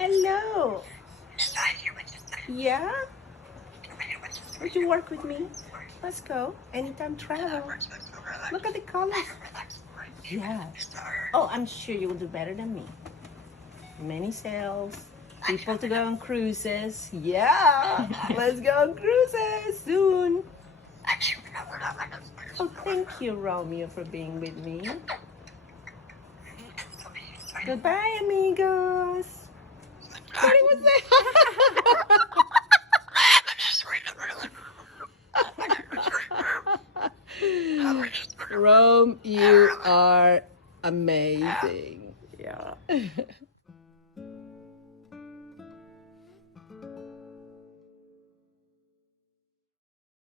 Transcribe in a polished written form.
Hello. Yeah? Would you work with me? Let's go. Anytime travel. Look at the colors. Yeah. Oh, I'm sure you'll do better than me. Many sails. People to go on cruises. Yeah. Let's go on cruises soon. Oh, thank you, Romeo, for being with me. Goodbye, amigos. What was that? Rome, you are amazing. Yeah.